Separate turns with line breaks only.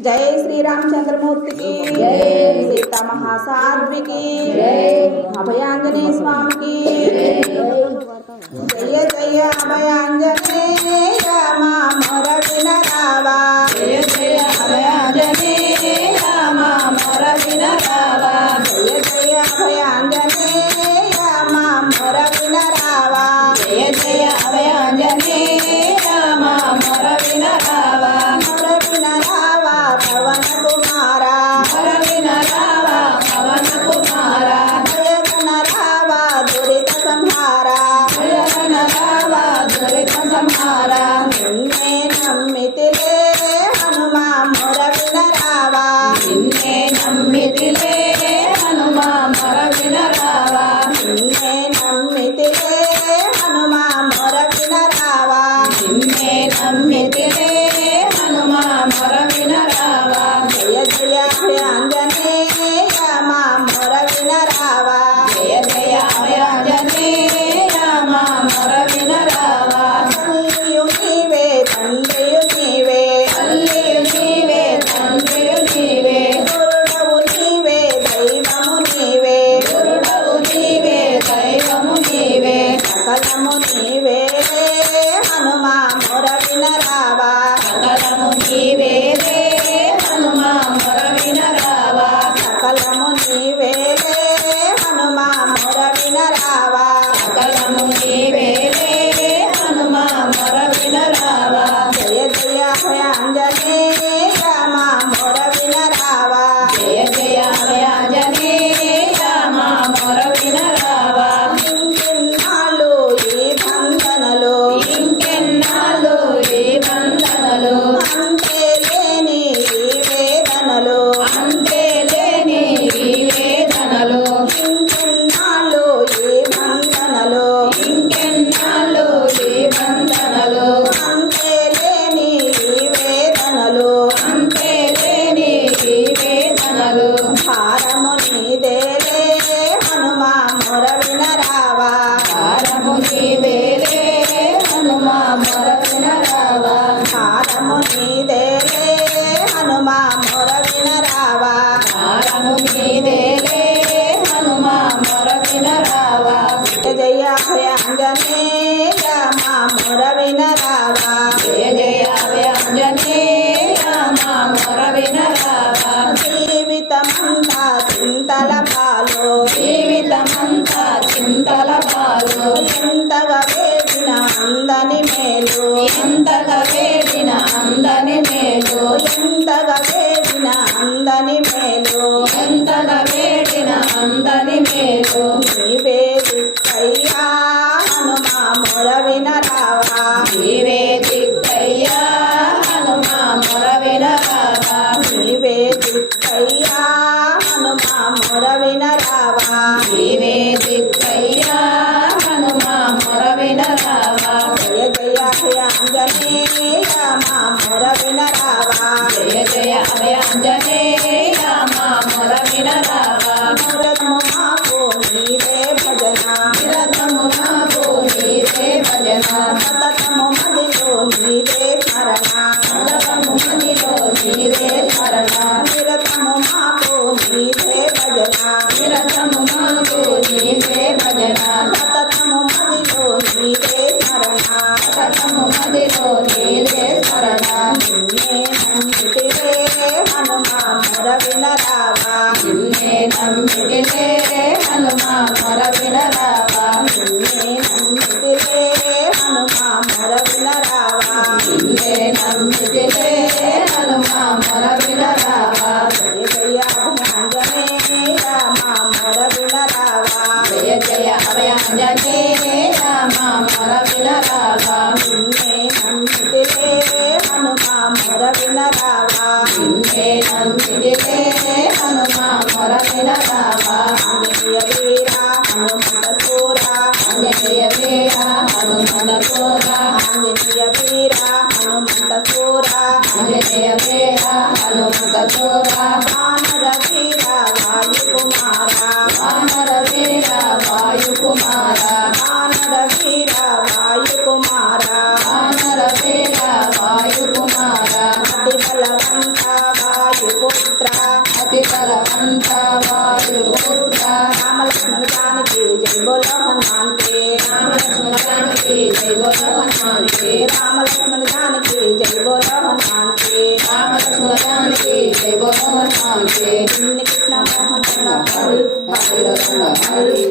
జై శ్రీరామచంద్రమూర్తికి
జై.
సీతా మహాసాధ్వికి అభయాంజనేయ స్వామికి జయ జయ అభయాంజనేయ మా మొర వినరావా
జయ జయ అభయాంజనేయ మా మొర వినరావా
జయ జయ అభయాంజనేయ మా మొర వినరావా సంహారా హనుమా మొర
హనుమా మొర
తలపాలు పాలు ఎంతగా వేసిన అందని మేలు
ఎంతగా వేసిన అందని మేలు
ఎంతగా వేసిన అందని మేలు. మదిలో నీవే స్మరణ
నిరతము మదిలో నీవే స్మరణ
నిరతము మాకు నీవే భజన
నిరతము మాకు నీవే భజన
సతతము మదిలో నీవే స్మరణ
సతము మదిలో నీవే స్మరణ
నిన్నే నమ్మితివే హనుమా మొర వినరావా
నిన్నే నమ్మితిలే వినరావా
నిన్నే
నమ్మితిలే హనుమా మొర వినరావా
జయ జయ ఆంజనేయ మా మొర వినరావా
జయ జయ అభయాంజనేయ మా మొర వినరావా
నిన్నే నమ్మితివే హనుమా మొర వినరావా
నిన్నే
హనుమంత సూర
ఆంజనేయ వీర
హనుమత సోర వానర వీర వాయు కుమార
వానర వీర వాయు కుమార
వానర వీర వాయు కుమార
వానర వీర వాయు కుమార
అతి బలవంత
అతి బలవంత హనుమానికి
జై బోలో హనుమానికి కే
రామలక్ష్మణానికి జై బోలో హనుమానికి
కృష్ణ మోహన్
హరి హరి